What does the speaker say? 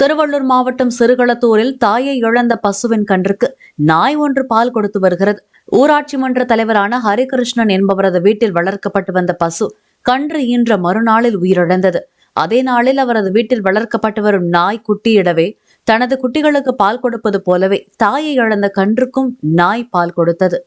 திருவள்ளூர் மாவட்டம் சிறுகளத்தூரில் தாயை இழந்த பசுவின் கன்றுக்கு நாய் ஒன்று பால் கொடுத்து வருகிறது. ஊராட்சி மன்ற தலைவரான ஹரிகிருஷ்ணன் என்பவரது வீட்டில் வளர்க்கப்பட்டு வந்த பசு கன்று ஈன்ற மறுநாளில் உயிரிழந்தது. அதே நாளில் அவரது வீட்டில் வளர்க்கப்பட்டு வரும் நாய் குட்டியிடவே தனது குட்டிகளுக்கு பால் கொடுப்பது போலவே தாயை இழந்த கன்றுக்கும் நாய் பால் கொடுத்தது.